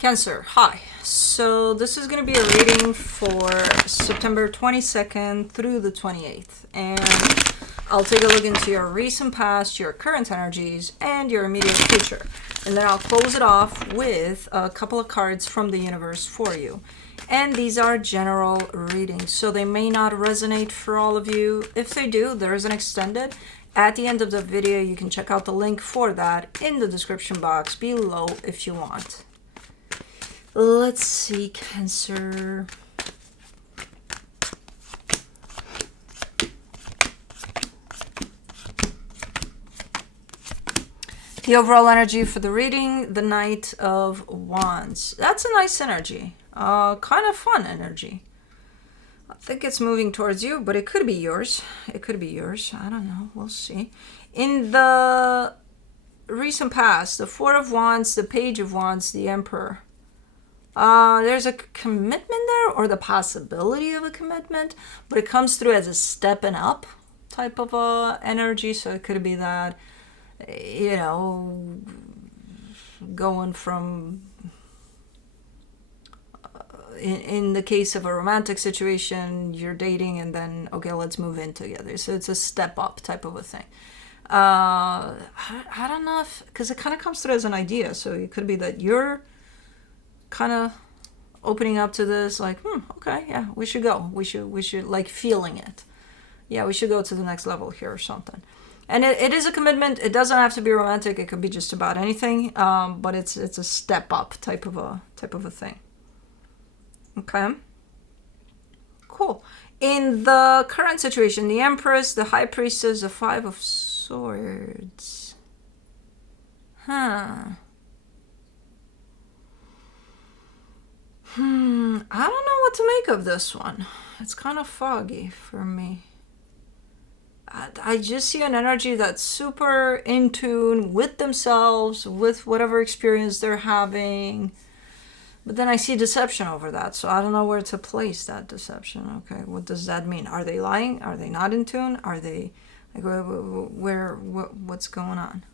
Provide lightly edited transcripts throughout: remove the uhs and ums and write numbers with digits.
Cancer, hi. So this is going to be a reading for September 22nd through the 28th. And I'll take a look into your recent past, your current energies, and your immediate future. And then I'll close it off with a couple of cards from the universe for you. And these are general readings, so they may not resonate for all of you. If they do, there is an extended. At the end of the video, you can check out the link for that in the description box below if you want. Let's see, Cancer. The overall energy for the reading, the Knight of Wands. That's a nice energy. Kind of fun energy. I think it's moving towards you, but it could be yours. It could be yours. I don't know. We'll see. In the recent past, the Four of Wands, the Page of Wands, the Emperor. There's a commitment there, or the possibility of a commitment, but it comes through as a stepping up type of energy. So it could be that, you know, going from, in the case of a romantic situation, you're dating and then, okay, let's move in together. So it's a step up type of a thing. I don't know if, because it kind of comes through as an idea. So it could be that you're kind of opening up to this, like, okay, yeah, we should go. We should like feeling it. Yeah, we should go to the next level here or something. And it is a commitment. It doesn't have to be romantic. It could be just about anything. But it's a step up type of a thing. Okay. Cool. In the current situation, the Empress, the High Priestess, the Five of Swords. I don't know what to make of this one. It's kind of foggy for me. I just see an energy that's super in tune with themselves, with whatever experience they're having. But then I see deception over that, so I don't know where to place that deception. Okay, what does that mean? Are they lying? Are they not in tune? Are they, like, what's going on?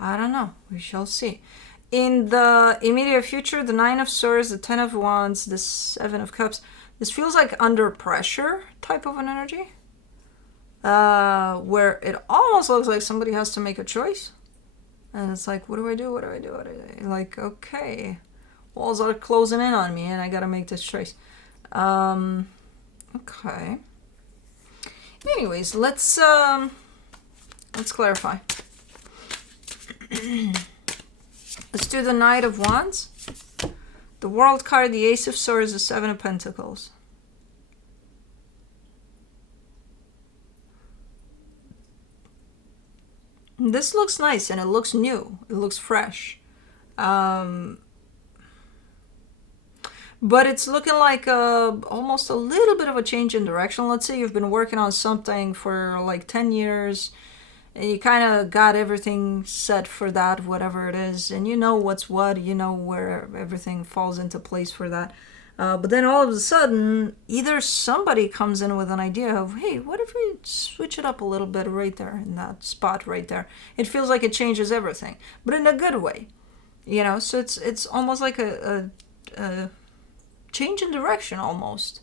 I don't know. We shall see. In the immediate future, the Nine of Swords, the Ten of Wands, the Seven of Cups. This feels like under pressure type of an energy. Where it almost looks like somebody has to make a choice. And it's like, what do I do? What do I do? What do I do? Like, okay. Walls are closing in on me and I gotta make this choice. Okay. Anyways, let's clarify. Let's do the Knight of Wands, the World card, the Ace of Swords, the Seven of Pentacles. This looks nice and it looks new. It looks fresh. But it's looking like almost a little bit of a change in direction. Let's say you've been working on something for like 10 years. And you kind of got everything set for that, whatever it is. And you know what's what. You know where everything falls into place for that. But then all of a sudden, either somebody comes in with an idea of, hey, what if we switch it up a little bit right there in that spot right there? It feels like it changes everything, but in a good way. You know, so it's almost like a change in direction almost.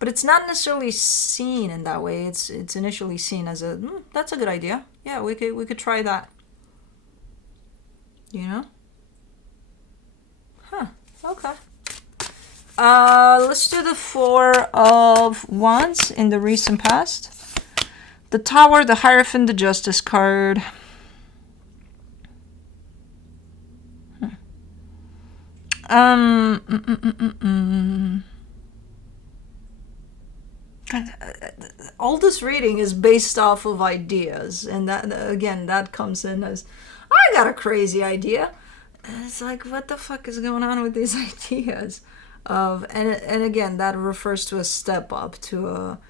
But it's not necessarily seen in that way. It's initially seen as a, that's a good idea. Yeah, we could try that. You know? Huh. Okay. Let's do the Four of Wands in the recent past. The Tower, the Hierophant, the Justice card. All this reading is based off of ideas, and that, again, that comes in as, I got a crazy idea. And it's like, what the fuck is going on with these ideas? And again, that refers to a step up, to a,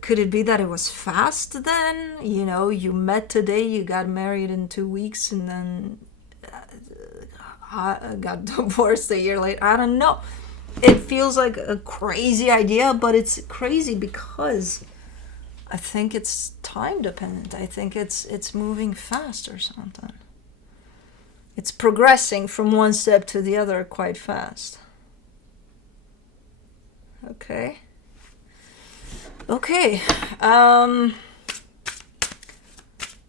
could it be that it was fast then? You know, you met today, you got married in 2 weeks, and then got divorced a year later. I don't know. It feels like a crazy idea, but it's crazy because I think it's time dependent. I think it's moving fast or something. It's progressing from one step to the other quite fast. Okay. Okay.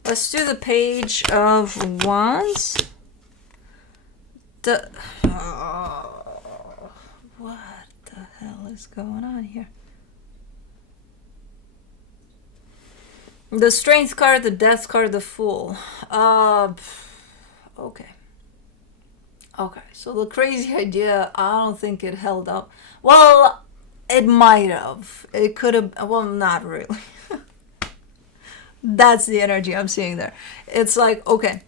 Let's do the Page of Wands. What the hell is going on here? The Strength card, the Death card, the Fool. Okay. Okay, so the crazy idea, I don't think it held up. Well, it might have. It could have. Well, not really. That's the energy I'm seeing there. It's like, okay,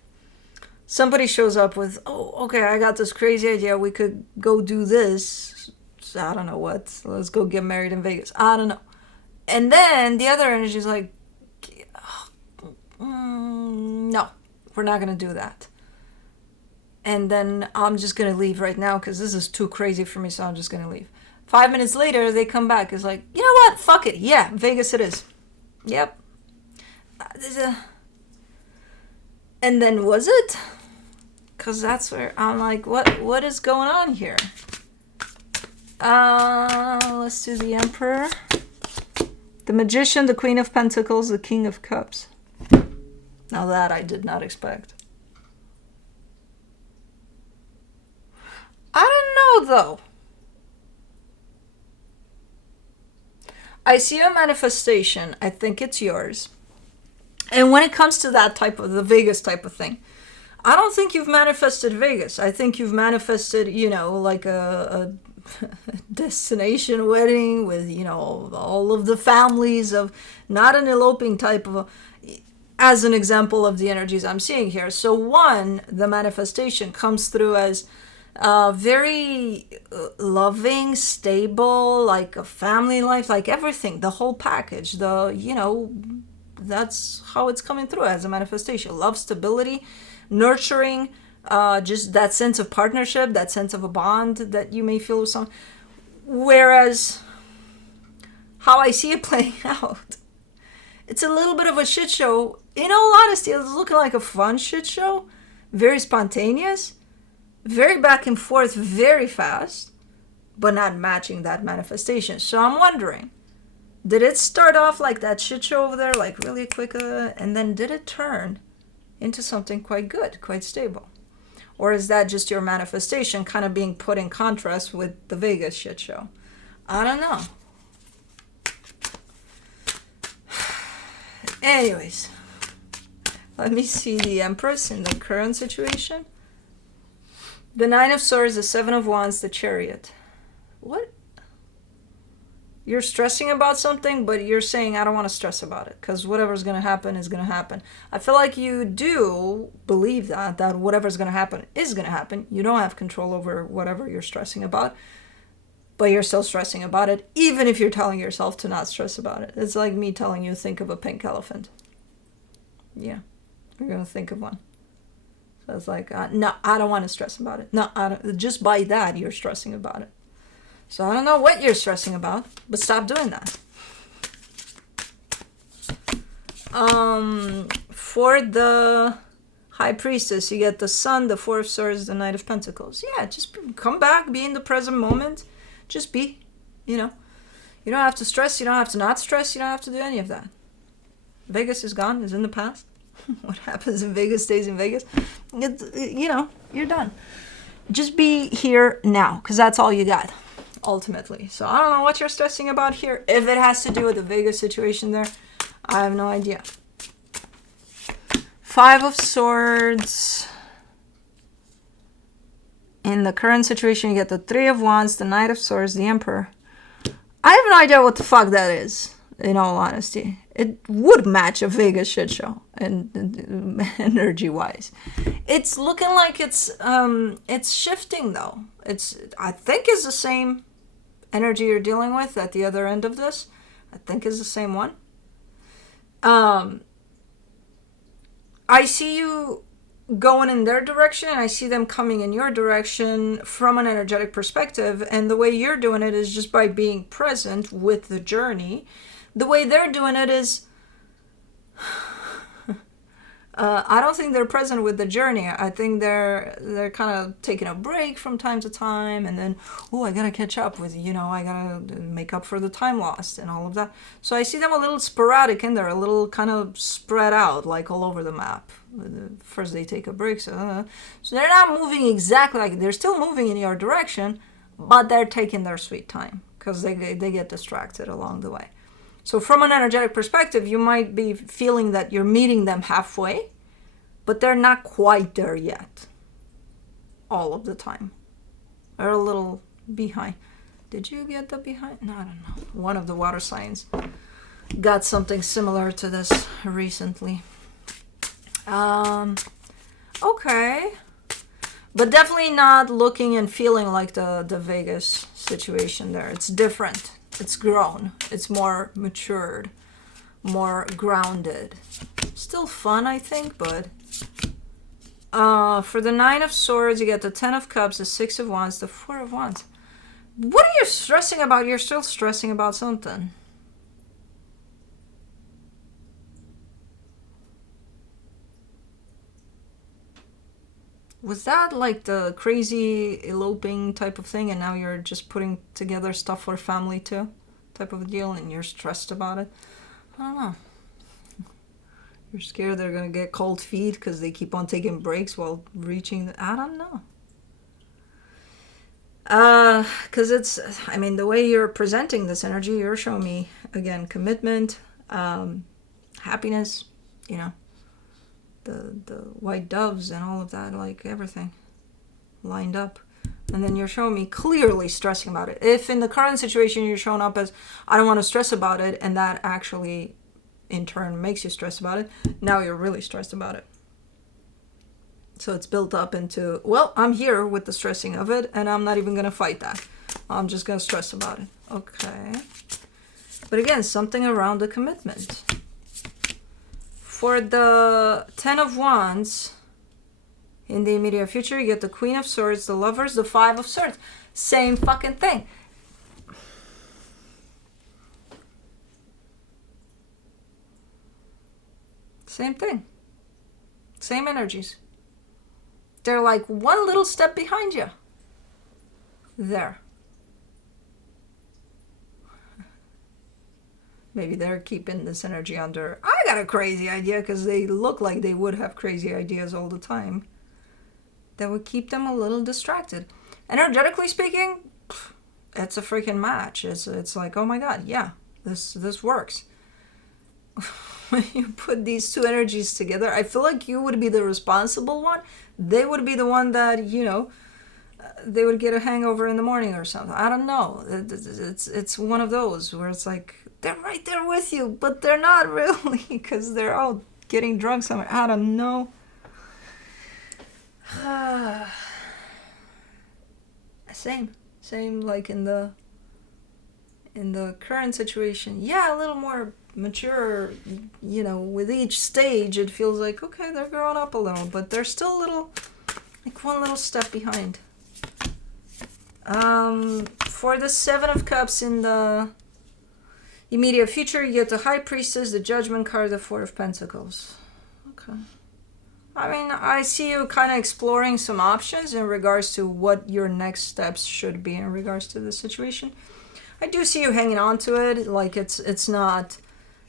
somebody shows up with, oh, okay, I got this crazy idea. We could go do this. I don't know what. Let's go get married in Vegas. I don't know. And then the other energy is like, no, we're not going to do that. And then I'm just going to leave right now because this is too crazy for me, so I'm just going to leave. 5 minutes later, they come back. It's like, you know what? Fuck it. Yeah, Vegas it is. Yep. And then was it? Because that's where I'm like, what is going on here? Let's do the Emperor. The Magician, the Queen of Pentacles, the King of Cups. Now that I did not expect. I don't know though. I see a manifestation. I think it's yours. And when it comes to that type of, the Vegas type of thing, I don't think you've manifested Vegas. I think you've manifested, like a destination wedding with, all of the families of, not an eloping type of, as an example of the energies I'm seeing here. So one, the manifestation comes through as very loving, stable, like a family life, like everything, the whole package, that's how it's coming through as a manifestation. Love, stability, nurturing, just that sense of partnership, that sense of a bond that you may feel with someone. Whereas how I see it playing out, it's a little bit of a shit show. In all honesty, it's looking like a fun shit show. Very spontaneous, very back and forth, very fast, but not matching that manifestation. So I'm wondering, did it start off like that shit show over there, like really quick, and then did it turn into something quite good, quite stable? Or is that just your manifestation kind of being put in contrast with the Vegas shit show? I don't know. Anyways, let me see the Empress in the current situation. The Nine of Swords, the Seven of Wands, the Chariot. What? You're stressing about something, but you're saying, I don't want to stress about it because whatever's going to happen is going to happen. I feel like you do believe that whatever's going to happen is going to happen. You don't have control over whatever you're stressing about, but you're still stressing about it, even if you're telling yourself to not stress about it. It's like me telling you, think of a pink elephant. Yeah, you're going to think of one. So it's like, no, I don't want to stress about it. No, I don't. Just by that, you're stressing about it. So I don't know what you're stressing about, but stop doing that. For the High Priestess, you get the Sun, the Four of Swords, the Knight of Pentacles. Yeah, just come back, be in the present moment. Just be, You don't have to stress, you don't have to not stress, you don't have to do any of that. Vegas is gone, is in the past. What happens in Vegas stays in Vegas. You're done. Just be here now, because that's all you got. Ultimately. So I don't know what you're stressing about here. If it has to do with the Vegas situation there, I have no idea. Five of Swords. In the current situation, you get the Three of Wands, the Knight of Swords, the Emperor. I have no idea what the fuck that is, in all honesty. It would match a Vegas shit show, and energy-wise. It's looking like it's shifting, though. I think it's the same energy you're dealing with at the other end of this. I think is the same one. I see you going in their direction, and I see them coming in your direction from an energetic perspective, and the way you're doing it is just by being present with the journey. The way they're doing it is I don't think they're present with the journey. I think they're kind of taking a break from time to time, and then, oh, I gotta catch up with, I gotta make up for the time lost and all of that. So I see them a little sporadic in there, a little kind of spread out, like all over the map. First they take a break, so they're not moving exactly like, they're still moving in your direction, but they're taking their sweet time because they get distracted along the way. So from an energetic perspective, you might be feeling that you're meeting them halfway, but they're not quite there yet all of the time. They're a little behind. Did you get the behind? No, I don't know. One of the water signs got something similar to this recently. Okay. But definitely not looking and feeling like the Vegas situation there. It's different. It's grown. It's more matured, more grounded. Still fun, I think, but for the 9 of Swords, you get the 10 of Cups, the 6 of Wands, the 4 of Wands. What are you stressing about? You're still stressing about something. Was that like the crazy eloping type of thing, and now you're just putting together stuff for family too, type of deal, and you're stressed about it? I don't know. You're scared they're gonna get cold feet because they keep on taking breaks while reaching I don't know. Because the way you're presenting this energy, you're showing me, again, commitment, happiness, the white doves and all of that, like everything lined up. And then you're showing me clearly stressing about it. If in the current situation you're showing up as, I don't want to stress about it, and that actually in turn makes you stress about it, now you're really stressed about it. So it's built up into, well, I'm here with the stressing of it, and I'm not even going to fight that. I'm just going to stress about it. Okay. But again, something around the commitment. For the 10 of Wands, in the immediate future, you get the Queen of Swords, the Lovers, the 5 of Swords. Same fucking thing. Same thing. Same energies. They're like one little step behind you. There. Maybe they're keeping this energy under, I got a crazy idea, because they look like they would have crazy ideas all the time. That would keep them a little distracted. Energetically speaking, it's a freaking match. It's like, oh my God, yeah, this works. When you put these two energies together, I feel like you would be the responsible one. They would be the one that, they would get a hangover in the morning or something. I don't know. It's one of those where it's like, they're right there with you, but they're not really, because they're all getting drunk somewhere. I don't know. Same like in the current situation. Yeah, a little more mature, with each stage it feels like, okay, they're growing up a little, but they're still a little, like one little step behind. For the 7 of Cups in the immediate future, you get the High Priestess, the Judgment card, the 4 of Pentacles. Okay. I see you kind of exploring some options in regards to what your next steps should be in regards to the situation. I do see you hanging on to it, like it's not,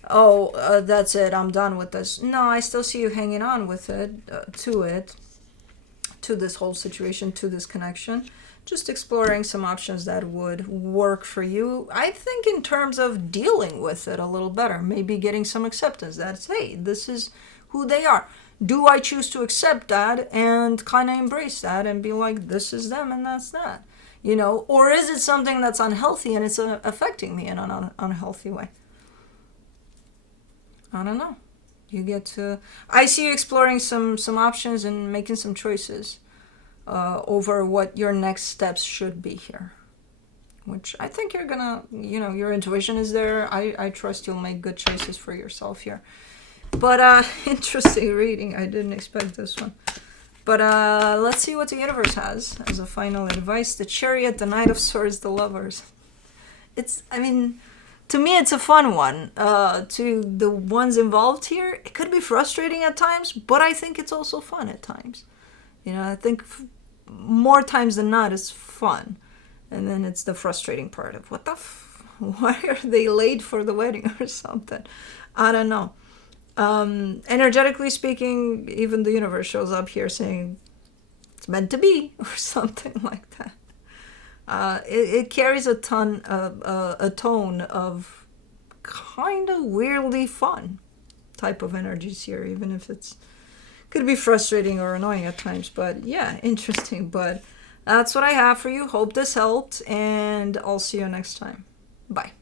that's it, I'm done with this. No, I still see you hanging on with it, to this whole situation, to this connection. Just exploring some options that would work for you. I think in terms of dealing with it a little better, maybe getting some acceptance that, hey, this is who they are. Do I choose to accept that and kind of embrace that and be like, this is them and that's that? Or is it something that's unhealthy and it's affecting me in an unhealthy way? I don't know. You get to, I see you exploring some options and making some choices over what your next steps should be here. Which I think you're gonna, your intuition is there. I trust you'll make good choices for yourself here. But interesting reading. I didn't expect this one. But let's see what the universe has as a final advice. The Chariot, the Knight of Swords, the Lovers. to me, it's a fun one. To the ones involved here, it could be frustrating at times, but I think it's also fun at times. I think more times than not, it's fun. And then it's the frustrating part of why are they late for the wedding or something? I don't know. Energetically speaking, even the universe shows up here saying it's meant to be or something like that. It carries a tone of kind of weirdly fun type of energies here, even if it's could be frustrating or annoying at times. But yeah, interesting. But that's what I have for you. Hope this helped, and I'll see you next time. Bye.